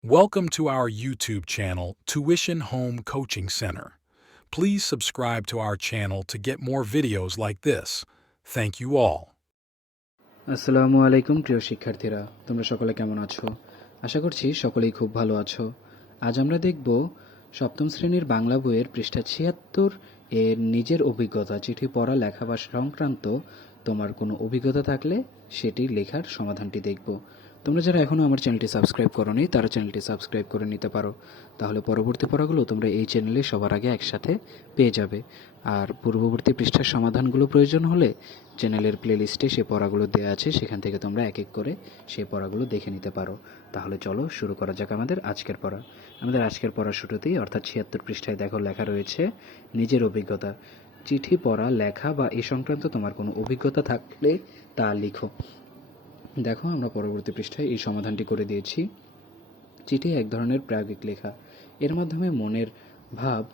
Welcome to our YouTube channel, Tuition Home Coaching Center. Please subscribe to our channel to get more videos like this. Thank you all. আসসালামু আলাইকুম প্রিয় শিক্ষার্থীরা তোমরা সকলে কেমন আছো আশা করছি সকলেই খুব ভালো আছো আজ আমরা দেখব সপ্তম শ্রেণীর বাংলা বইয়ের পৃষ্ঠা ছিয়াত্তর এর নিজের অভিজ্ঞতা চিঠি পড়া লেখা বা সংক্রান্ত তোমার কোনো অভিজ্ঞতা থাকলে সেটি লেখার সমাধানটি দেখব। তোমরা যারা এখনও আমার চ্যানেলটি সাবস্ক্রাইব করোনি, তারা চ্যানেলটি সাবস্ক্রাইব করে নিতে পারো। তাহলে পরবর্তী পড়াগুলো তোমরা এই চ্যানেলে সবার আগে একসাথে পেয়ে যাবে। আর পূর্ববর্তী পৃষ্ঠার সমাধানগুলো প্রয়োজন হলে চ্যানেলের প্লেলিস্টে সে পড়াগুলো দেওয়া আছে, সেখান থেকে তোমরা এক এক করে সেই পড়াগুলো দেখে নিতে পারো। তাহলে চলো শুরু করা যাক আমাদের আজকের পড়া। আমাদের আজকের পড়া শুরুতেই অর্থাৎ ছিয়াত্তর পৃষ্ঠায় দেখো লেখা রয়েছে, নিজের অভিজ্ঞতা। চিঠি পড়া, লেখা বা এ সংক্রান্ত তোমার কোনো অভিজ্ঞতা থাকলে তা লিখো। দেখো, আমরা পরবর্তী পৃষ্ঠায় এই সমাধানটি করে দিয়েছি। চিঠি এক ধরনের প্রায়োগিক লেখা। এর মাধ্যমে মনের ভাব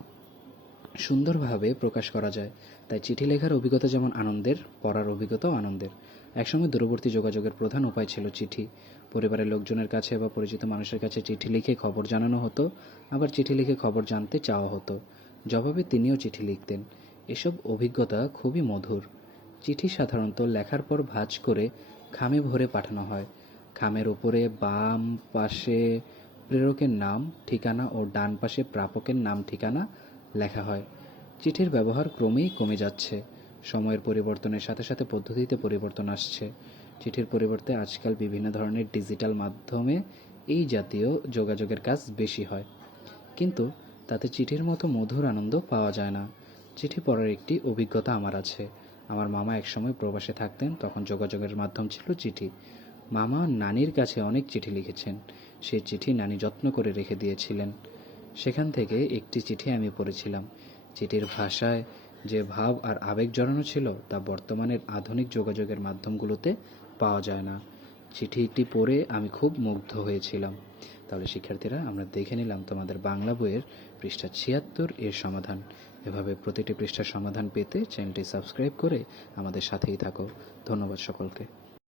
সুন্দরভাবে প্রকাশ করা যায়। তাই চিঠি লেখার অভিজ্ঞতা যেমন আনন্দের, পড়ার অভিজ্ঞতাও আনন্দের। একসময় দূরবর্তী যোগাযোগের প্রধান উপায় ছিল চিঠি। পরিবারের লোকজনের কাছে বা পরিচিত মানুষের কাছে চিঠি লিখে খবর জানানো হতো, আবার চিঠি লিখে খবর জানতে চাওয়া হতো। জবাবে তিনিও চিঠি লিখতেন। এসব অভিজ্ঞতা খুবই মধুর। চিঠি সাধারণত লেখার পর ভাঁজ করে খামে ভরে পাঠানো হয়। খামের ওপরে বাম পাশে প্রেরকের নাম, ঠিকানা ও ডান পাশে প্রাপকের নাম, ঠিকানা লেখা হয়। চিঠির ব্যবহার ক্রমেই কমে যাচ্ছে। সময়ের পরিবর্তনের সাথে সাথে পদ্ধতিতে পরিবর্তন আসছে। চিঠির পরিবর্তে আজকাল বিভিন্ন ধরনের ডিজিটাল মাধ্যমে এই জাতীয় যোগাযোগের কাজ বেশি হয়। কিন্তু তাতে চিঠির মতো মধুর আনন্দ পাওয়া যায় না। চিঠি পড়ার একটি অভিজ্ঞতা আমার আছে। আমার মামা একসময় প্রবাসে থাকতেন, তখন যোগাযোগের মাধ্যম ছিল চিঠি। মামা নানির কাছে অনেক চিঠি লিখেছেন। সেই চিঠি নানি যত্ন করে রেখে দিয়েছিলেন। সেখান থেকে একটি চিঠি আমি পড়েছিলাম। চিঠির ভাষায় যে ভাব আর আবেগ জড়ানো ছিল, তা বর্তমানের আধুনিক যোগাযোগের মাধ্যমগুলোতে পাওয়া যায় না। চিঠিটি পড়ে আমি খুব মুগ্ধ হয়েছিলাম। তাহলে শিক্ষার্থীরা, আমরা দেখে নিলাম তোমাদের বাংলা বইয়ের পৃষ্ঠা ছিয়াত্তর এর সমাধান। এভাবে প্রতিটি পৃষ্ঠার সমাধান পেতে চ্যানেলটি সাবস্ক্রাইব করে আমাদের সাথেই থাকো। ধন্যবাদ সকলকে।